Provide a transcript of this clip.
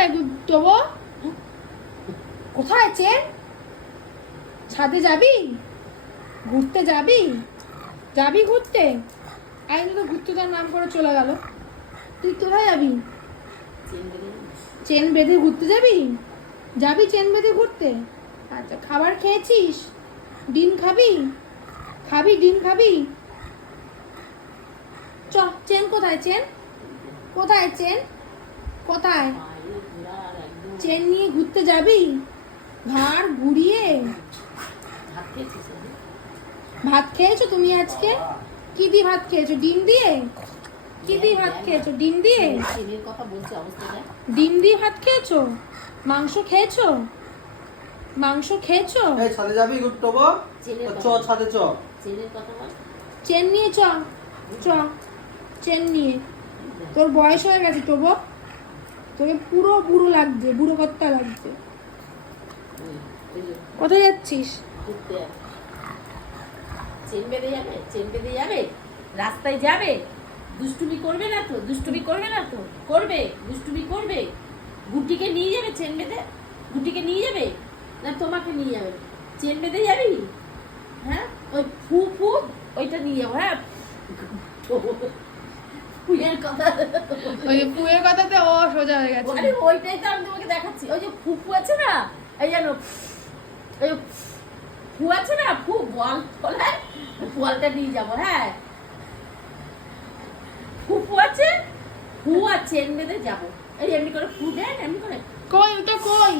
কোথায় তবু? কোথায় চেন? ছাদে যাবি? ঘুরতে যাবি? যাবি ঘুরতে? আই তো ঘুরতে যাওয়ার নাম করে চলে গেল। তুই কোথায় যাবি? চেন বেঁধে ঘুরতে যাবি? যাবি চেন বেঁধে ঘুরতে? আচ্ছা, খাবার খেয়েছিস? ডিম খাবি? খাবি ডিম খাবি? চ, চেন কোথায়? চেন কোথায়? চেন কোথায়? চেন নিয়ে ঘুরতে যাবি? ঘাড় ঘুরিয়ে। ভাত খেয়েছো তুমি আজকে? কি দিয়ে ভাত খেয়েছো? ডিম দিয়ে? কি দিয়ে ভাত খেয়েছো? ডিম দিয়ে? ডিম দিয়ে ভাত খেয়েছো? মাংস খেয়েছো? মাংস খেয়েছো? এই ছাদে যাবি ঘুরতে? চ ছাদে চ। চেন নিয়ে চ, চ চেন নিয়ে। তোর বয়স হয়ে গেছে টবো, তোকে পুরো বুড়ো লাগছে, বুড়ো কর্তা লাগছে। কোথায় যাচ্ছিস? চেন বেঁধে যাবে? চেন বেঁধে যাবে? রাস্তায় যাবে? দুষ্টুমি করবে না তো? দুষ্টুমি করবে না তো? করবে, দুষ্টুমি করবে। গুটিকে নিয়ে যাবে চেন বেঁধে? গুটিকে নিয়ে যাবে না তোমাকে নিয়ে যাবে? চেন বেঁধে যাবি? হ্যাঁ, ওই ফু ফু ওইটা নিয়ে যাবো। হ্যাঁ, ফুয়ের কথা, ওই ফুয়ের কথাতে ও সোজা হয়ে গেছে। আরে ওইটাই তো আমি তোমাকে দেখাচ্ছি। ওই যে ফুফু আছে না, এই জানো ওই ফু আছে না, ফু বল ফলায়, বলটা নিয়ে যাবো। হ্যাঁ, ফুফু আছে, ফু আর চেন বেঁধে যাবো। এই এমনি করে ফু দেন, এমনি করে। কই ওটা কই?